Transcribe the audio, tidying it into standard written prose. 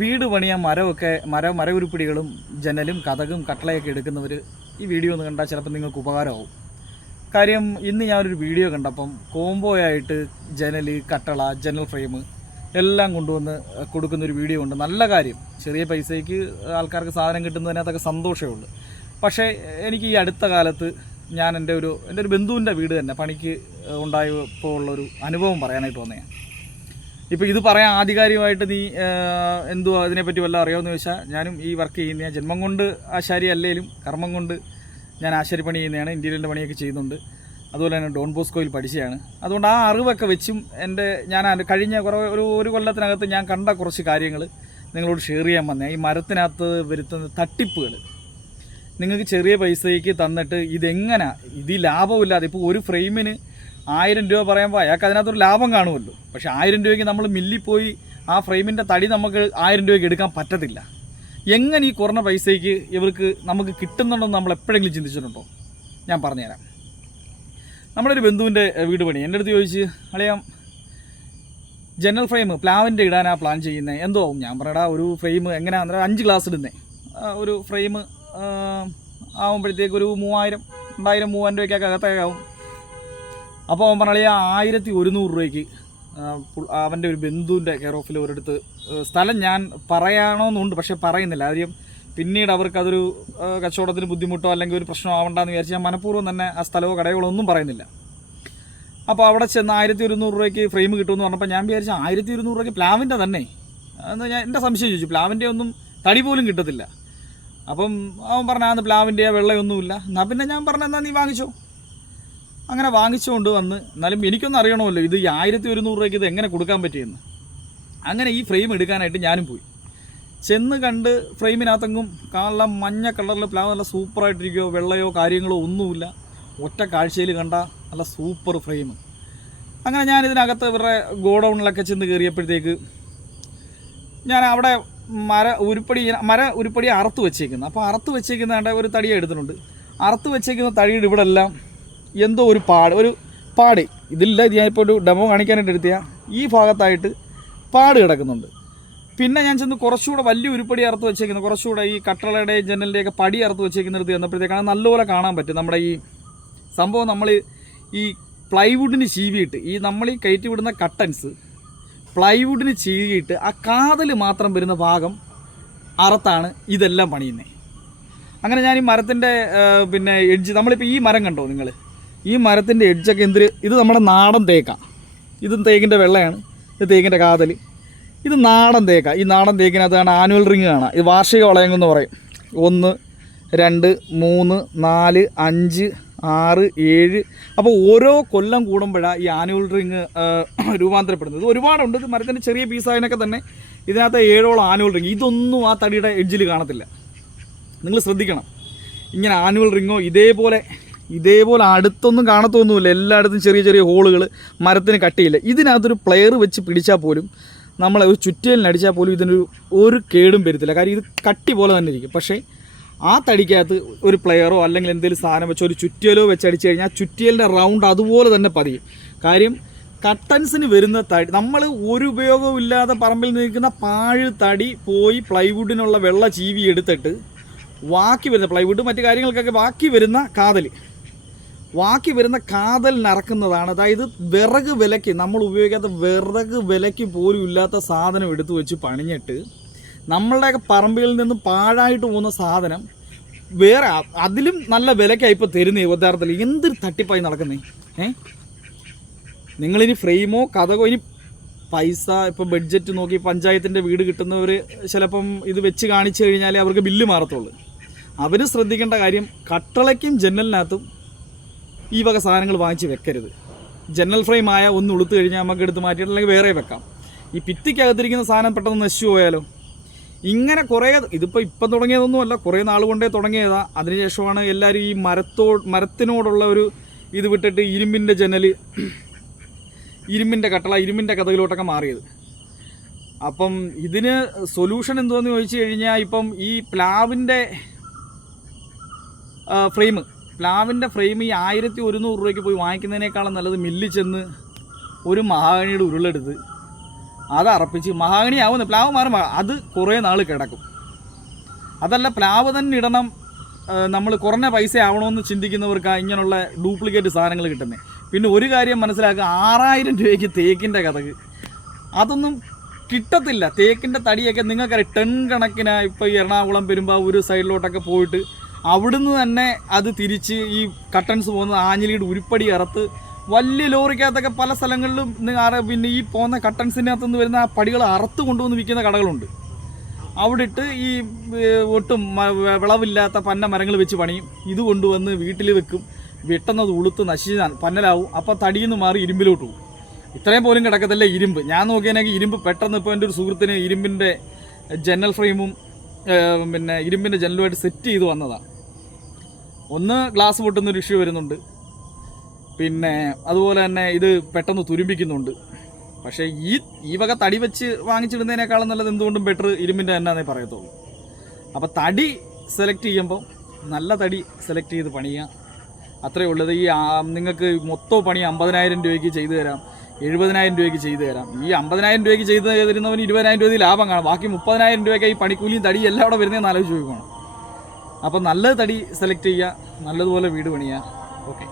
വീട് പണിയാൻ മരവുരുപ്പിടികളും ജനലും കതകും കട്ടളയൊക്കെ എടുക്കുന്നവർ ഈ വീഡിയോ ഒന്ന് കണ്ടാൽ ചിലപ്പോൾ നിങ്ങൾക്ക് ഉപകാരമാവും. കാര്യം ഇന്ന് ഞാനൊരു വീഡിയോ കണ്ടപ്പം കോംബോയായിട്ട് ജനൽ, കട്ടള, ജനൽ ഫ്രെയിം എല്ലാം കൊണ്ടുവന്ന് കൊടുക്കുന്നൊരു വീഡിയോ ഉണ്ട്. നല്ല കാര്യം, ചെറിയ പൈസയ്ക്ക് ആൾക്കാർക്ക് സാധനം കിട്ടുന്നതിനകത്തൊക്കെ സന്തോഷമേ ഉള്ളൂ. പക്ഷേ എനിക്ക് ഈ അടുത്ത കാലത്ത് ഞാൻ എൻ്റെ ഒരു ബന്ധുവിൻ്റെ വീട് തന്നെ പണിക്ക് ഉണ്ടായപ്പോൾ ഉള്ളൊരു അനുഭവം പറയാനായിട്ട് വന്നതാണ്. ഇപ്പോൾ ഇത് പറയാൻ ആധികാരികമായിട്ട് നീ എന്തുവാ അതിനെപ്പറ്റി വല്ലതും അറിയാമെന്ന് ചോദിച്ചാൽ, ഞാനും ഈ വർക്ക് ചെയ്യുന്ന ജന്മം കൊണ്ട് ആശാരി അല്ലെങ്കിലും കർമ്മം കൊണ്ട് ഞാൻ ആശാരി പണി ചെയ്യുന്നതാണ്, ഇൻറ്റീരിയറിൻ്റെ പണിയൊക്കെ ചെയ്യുന്നുണ്ട്. അതുപോലെ തന്നെ ഡോൺ ബോസ്കോയിൽ പഠിച്ചതാണ്. അതുകൊണ്ട് ആ അറിവൊക്കെ വെച്ചും ഞാൻ കഴിഞ്ഞ ഒരു കൊല്ലത്തിനകത്ത് ഞാൻ കണ്ട കുറച്ച് കാര്യങ്ങൾ നിങ്ങളോട് ഷെയർ ചെയ്യാൻ വന്നേ. ഈ മരത്തിനകത്ത് വരുത്തുന്ന തട്ടിപ്പുകൾ നിങ്ങൾക്ക് ചെറിയ പൈസയ്ക്ക് തന്നിട്ട് ഇതെങ്ങനെ ഇതിൽ ലാഭമില്ലാതെ, ഇപ്പോൾ ഒരു ഫ്രെയിമിന് 1000 രൂപ പറയുമ്പോൾ അയാൾക്ക് അതിനകത്തൊരു ലാഭം കാണുമല്ലോ. പക്ഷേ 1000 രൂപയ്ക്ക് നമ്മൾ മില്ലിൽ പോയി ആ ഫ്രെയിമിൻ്റെ തടി നമുക്ക് 1000 രൂപയ്ക്ക് എടുക്കാൻ പറ്റത്തില്ല. എങ്ങനെ ഈ കുറഞ്ഞ പൈസയ്ക്ക് നമുക്ക് കിട്ടുന്നുണ്ടെന്ന് നമ്മൾ എപ്പോഴെങ്കിലും ചിന്തിച്ചിട്ടുണ്ടോ? ഞാൻ പറഞ്ഞുതരാം. നമ്മളൊരു ബന്ധുവിൻ്റെ വീട് പണി എൻ്റെ അടുത്ത് ചോദിച്ച്, അളിയാം ജനൽ ഫ്രെയിം പ്ലാവിൻ്റെ ഇടാനാണ് പ്ലാൻ ചെയ്യുന്നത്, എന്തോ ആവും? ഞാൻ പറയടാ, ഒരു ഫ്രെയിം എങ്ങനെയാണെന്ന് 5 ഗ്ലാസ് ഇടുന്നേ ഒരു ഫ്രെയിം ആകുമ്പോഴത്തേക്ക് ഒരു 3000, 2000, 3000 രൂപയ്ക്കൊക്കെ അകത്തൊക്കെ ആവും. അപ്പോൾ അവൻ പറഞ്ഞാൽ 1100 രൂപയ്ക്ക് അവൻ്റെ ഒരു ബന്ധുവിൻ്റെ കെയർ ഓഫിൽ ഒരിടത്ത് സ്ഥലം ഞാൻ പറയാണമെന്നുണ്ട്, പക്ഷേ പറയുന്നില്ല. ആദ്യം പിന്നീട് അവർക്കതൊരു കച്ചവടത്തിന് ബുദ്ധിമുട്ടോ അല്ലെങ്കിൽ ഒരു പ്രശ്നം ആവണ്ടെന്ന് വിചാരിച്ച് ഞാൻ മനഃപൂർവ്വം തന്നെ ആ സ്ഥലമോ കടകളോ ഒന്നും പറയുന്നില്ല. അപ്പോൾ അവിടെ ചെന്ന് 1100 രൂപയ്ക്ക് ഫ്രെയിം കിട്ടുമെന്ന് പറഞ്ഞപ്പോൾ ഞാൻ വിചാരിച്ചു 1200 രൂപയ്ക്ക് പ്ലാവിൻ്റെ തന്നെ എന്ന് ഞാൻ എൻ്റെ സംശയം ചോദിച്ചു. പ്ലാവിൻ്റെ ഒന്നും തടി പോലും കിട്ടത്തില്ല. അപ്പം അവൻ പറഞ്ഞാൽ പ്ലാവിൻ്റെ വെള്ളയൊന്നുമില്ല. എന്നാൽ പിന്നെ ഞാൻ പറഞ്ഞാൽ നീ വാങ്ങിച്ചോ. അങ്ങനെ വാങ്ങിച്ചുകൊണ്ട് വന്ന്, എന്നാലും എനിക്കൊന്നും അറിയണമല്ലോ ഇത് 1100 രൂപയ്ക്ക് ഇത് എങ്ങനെ കൊടുക്കാൻ പറ്റിയെന്ന്. അങ്ങനെ ഈ ഫ്രെയിം എടുക്കാനായിട്ട് ഞാനും പോയി. ചെന്ന് കണ്ട് ഫ്രെയിമിനകത്തെങ്കും നല്ല മഞ്ഞ കളറിൽ പ്ലാവ് നല്ല സൂപ്പറായിട്ടിരിക്കുകയോ വെള്ളയോ കാര്യങ്ങളോ ഒന്നുമില്ല. ഒറ്റ കാഴ്ചയിൽ കണ്ട നല്ല സൂപ്പർ ഫ്രെയിം. അങ്ങനെ ഞാനിതിനകത്ത് ഇവരുടെ ഗോഡൗണിലൊക്കെ ചെന്ന് കയറിയപ്പോഴത്തേക്ക് ഞാൻ അവിടെ മര ഉരുപ്പടി അറുത്ത് വെച്ചേക്കുന്നത്. അപ്പോൾ അറുത്ത് വെച്ചേക്കുന്നതാണ്ട് ഒരു തടി എടുത്തിട്ടുണ്ട്. അറുത്ത് വെച്ചേക്കുന്ന തടിയുടെ ഇവിടെ എല്ലാം എന്തോ ഒരു പാട് ഇതില്ല. ഞാനിപ്പോൾ ഒരു ഡെമോ കാണിക്കാനായിട്ട് എടുത്തിയാൽ ഈ ഭാഗത്തായിട്ട് പാട് കിടക്കുന്നുണ്ട്. പിന്നെ ഞാൻ ചെന്ന് കുറച്ചുകൂടെ വലിയ ഉരുപ്പടി അറുത്ത് വെച്ചേക്കുന്നത്, കുറച്ചുകൂടെ ഈ കട്ടളയുടെയും ജനലിൻ്റെയൊക്കെ പടി അറുത്ത് വെച്ചേക്കുന്നിടത്ത് ചെന്നപ്പോഴത്തേക്കാണ് നല്ലപോലെ കാണാൻ പറ്റും. നമ്മുടെ ഈ സംഭവം നമ്മൾ ഈ പ്ലൈവുഡിന് ചീവിയിട്ട് നമ്മൾ ഈ കയറ്റി വിടുന്ന കട്ടൻസ് പ്ലൈവുഡിന് ചീവിയിട്ട് ആ കാതൽ മാത്രം വരുന്ന ഭാഗം അറുത്താണ് ഇതെല്ലാം പണിയുന്നത്. അങ്ങനെ ഞാൻ ഈ മരത്തിൻ്റെ എഡ്ജ്, നമ്മളിപ്പോൾ ഈ മരം കണ്ടോ നിങ്ങൾ, ഈ മരത്തിൻ്റെ എഡ്ജൊക്കെ ഇത് നമ്മുടെ നാടൻ തേക്കാണ്. ഇതും തേക്കിൻ്റെ വെള്ളയാണ്, ഇത് തേക്കിൻ്റെ കാതൽ, ഇത് നാടൻ തേക്ക. ഈ നാടൻ തേക്കിനകത്താണ് ആനുവൽ റിങ് കാണാം. ഇത് വാർഷിക വളയമെന്ന് പറയും. 1, 2, 3, 4, 5, 6, 7. അപ്പോൾ ഓരോ കൊല്ലം കൂടുമ്പോഴാണ് ഈ ആനുവൽ റിങ് രൂപാന്തരപ്പെടുന്നത്. ഇത് ഒരുപാടുണ്ട്. ഇത് മരത്തിൻ്റെ ചെറിയ പീസായതിനൊക്കെ തന്നെ ഇതിനകത്ത് 7ഓളം ആനുവൽ റിങ്. ഇതൊന്നും ആ തടിയുടെ എഡ്ജിൽ കാണത്തില്ല. നിങ്ങൾ ശ്രദ്ധിക്കണം. ഇങ്ങനെ ആനുവൽ റിങ്ങോ ഇതേപോലെ അടുത്തൊന്നും കാണത്തൊന്നുമില്ല. എല്ലായിടത്തും ചെറിയ ചെറിയ ഹോളുകൾ, മരത്തിന് കട്ടിയില്ല. ഇതിനകത്തൊരു പ്ലെയർ വെച്ച് പിടിച്ചാൽ പോലും, നമ്മളെ ഒരു ചുറ്റിയലിനടിച്ചാൽ പോലും ഒരു കേടും വരത്തില്ല. കാര്യം ഇത് കട്ടി പോലെ തന്നെ ഇരിക്കും. പക്ഷേ ആ തടിക്കകത്ത് ഒരു പ്ലെയറോ അല്ലെങ്കിൽ എന്തെങ്കിലും സാധനം വെച്ചോ ഒരു ചുറ്റിയലോ വെച്ച് അടിച്ചു കഴിഞ്ഞാൽ ചുറ്റിയലിൻ്റെ റൗണ്ട് അതുപോലെ തന്നെ പതിയും. കാര്യം കട്ടൻസിന് വരുന്ന തടി, നമ്മൾ ഒരു ഉപയോഗവും ഇല്ലാതെ പറമ്പിൽ നിൽക്കുന്ന പാഴ് തടി പോയി പ്ലൈവുഡിനുള്ള വെള്ള ചീവി എടുത്തിട്ട് ബാക്കി വരുന്ന പ്ലൈവുഡ് മറ്റു കാര്യങ്ങൾക്കൊക്കെ ബാക്കി വരുന്ന കാതലിനറക്കുന്നതാണ്. അതായത് വിറക് വിലയ്ക്ക്, നമ്മൾ ഉപയോഗിക്കാത്ത വിറക് വിലയ്ക്ക് പോലും ഇല്ലാത്ത സാധനം എടുത്തു വെച്ച് പണിഞ്ഞിട്ട് നമ്മളുടെയൊക്കെ പറമ്പിൽ നിന്നും പാഴായിട്ട് പോകുന്ന സാധനം വേറെ അതിലും നല്ല വിലയ്ക്കാണ് ഇപ്പോൾ തരുന്നേ. യഥാർത്ഥത്തിൽ എന്തൊരു തട്ടിപ്പായി നടക്കുന്നേ. നിങ്ങളിനി ഫ്രെയിമോ കഥകോ, ഇനി പൈസ ഇപ്പോൾ ബഡ്ജറ്റ് നോക്കി പഞ്ചായത്തിൻ്റെ വീട് കിട്ടുന്നവർ ചിലപ്പം ഇത് വെച്ച് കാണിച്ചു കഴിഞ്ഞാൽ അവർക്ക് ബില്ല് മാറത്തുള്ളൂ. അവർ ശ്രദ്ധിക്കേണ്ട കാര്യം, കട്ടളയ്ക്കും ജനലിനകത്തും ഈ വക സാധനങ്ങൾ വാങ്ങിച്ച് വെക്കരുത്. ജനൽ ഫ്രെയിം ആയ ഒന്ന് ഉളുത്ത് കഴിഞ്ഞാൽ നമുക്ക് എടുത്ത് മാറ്റിയിട്ട് അല്ലെങ്കിൽ വേറെ വെക്കാം. ഈ ഭിത്തിക്കകത്തിരിക്കുന്ന സാധനം പെട്ടെന്ന് നശിച്ചു പോയാലോ. ഇങ്ങനെ കുറേ, ഇപ്പം തുടങ്ങിയതൊന്നുമല്ല, കുറേ നാൾ കൊണ്ടേ തുടങ്ങിയതാണ്. അതിനുശേഷമാണ് എല്ലാവരും ഈ മരത്തിനോടുള്ള ഒരു ഇത് വിട്ടിട്ട് ഇരുമ്പിൻ്റെ ജനൽ, ഇരുമ്പിൻ്റെ കട്ടള, ഇരുമ്പിൻ്റെ കഥകിലോട്ടൊക്കെ മാറിയത്. അപ്പം ഇതിന് സൊല്യൂഷൻ എന്തുവെന്ന് ചോദിച്ചു കഴിഞ്ഞാൽ, ഇപ്പം ഈ പ്ലാവിൻ്റെ ഫ്രെയിം ഈ 1100 രൂപയ്ക്ക് പോയി വാങ്ങിക്കുന്നതിനേക്കാളും നല്ലത് മില്ലിൽ ചെന്ന് ഒരു മഹാഗണിയുടെ ഉരുളെടുത്ത് അത് അറപ്പിച്ച് മഹാഗണി ആവുന്ന പ്ലാവ് മാറും, അത് കുറേ നാൾ കിടക്കും. അതല്ല പ്ലാവ് തന്നെ ഇടണം, നമ്മൾ കുറഞ്ഞ പൈസ ആവണമെന്ന് ചിന്തിക്കുന്നവർക്ക് ഇങ്ങനെയുള്ള ഡ്യൂപ്ലിക്കേറ്റ് സാധനങ്ങൾ കിട്ടുന്നത്. പിന്നെ ഒരു കാര്യം മനസ്സിലാക്കുക, 6000 രൂപയ്ക്ക് തേക്കിൻ്റെ കതക് അതൊന്നും കിട്ടത്തില്ല. തേക്കിൻ്റെ തടിയൊക്കെ നിങ്ങൾക്കറിയാം ടൺ കണക്കിന്. ഇപ്പോൾ എറണാകുളം പെരുമ്പാവൂർ സൈഡിലോട്ടൊക്കെ പോയിട്ട് അവിടുന്ന് തന്നെ അത് തിരിച്ച് ഈ കട്ടൻസ് പോകുന്നത് ആഞ്ഞിലിയുടെ ഉരുപ്പടി അറുത്ത് വലിയ ലോറിക്കകത്തൊക്കെ പല സ്ഥലങ്ങളിലും പിന്നെ ഈ പോകുന്ന കട്ടൻസിനകത്തുനിന്ന് വരുന്ന ആ പടികൾ അറുത്ത് കൊണ്ടുവന്ന് വിൽക്കുന്ന കടകളുണ്ട്. അവിടെ ഇട്ട് ഈ ഒട്ടും വിളവില്ലാത്ത പന്ന മരങ്ങൾ വെച്ച് പണിയും. ഇത് കൊണ്ടുവന്ന് വീട്ടിൽ വെക്കും. വെട്ടുന്നത് ഉളുത്ത് നശിച്ച് പന്നലാവും. അപ്പോൾ തടിയിൽ നിന്ന് മാറി ഇരുമ്പിലോട്ട് പോകും. ഇത്രയും പോലും കിടക്കത്തില്ല ഇരുമ്പ്. ഞാൻ നോക്കിയാണെങ്കിൽ ഇരുമ്പ് പെട്ടെന്ന് ഇപ്പോൾ എൻ്റെ ഒരു സുഹൃത്തിന് ഇരുമ്പിൻ്റെ ജനൽ ഫ്രെയിമും പിന്നെ ഇരുമ്പിൻ്റെ ജനലുമായിട്ട് സെറ്റ് ചെയ്ത് വന്നതാണ്. ഒന്ന് ഗ്ലാസ് പൊട്ടുന്നൊരു ഇഷ്യൂ വരുന്നുണ്ട്, പിന്നെ അതുപോലെ തന്നെ ഇത് പെട്ടെന്ന് തുരുമ്പിക്കുന്നുണ്ട്. പക്ഷേ ഈ വക തടി വെച്ച് വാങ്ങിച്ചിടുന്നതിനേക്കാളും നല്ലത് എന്തുകൊണ്ടും ബെറ്റർ ഇരുമ്പിൻ്റെ തന്നെയാണേ പറയത്തുള്ളൂ. അപ്പോൾ തടി സെലക്ട് ചെയ്യുമ്പോൾ നല്ല തടി സെലക്ട് ചെയ്ത് പണിയുക, അത്രയേ ഉള്ളത്. ഈ നിങ്ങൾക്ക് മൊത്തം പണി 50,000 രൂപയ്ക്ക് ചെയ്തു തരാം, 70,000 രൂപയ്ക്ക് ചെയ്തു തരാം. ഈ 50,000 രൂപയ്ക്ക് ചെയ്ത് തരുന്നവന് 20,000 രൂപ ലാഭം കാണും. ബാക്കി 30,000 രൂപയ്ക്ക് ഈ പണിക്കൂലിയും തടി എല്ലാം അവിടെ വരുന്നതെന്ന് ആലോചിച്ച് നോക്കണം. അപ്പോൾ നല്ല തടി സെലക്ട് ചെയ്യുക, നല്ലതുപോലെ വീട് പണിയുക. ഓക്കെ.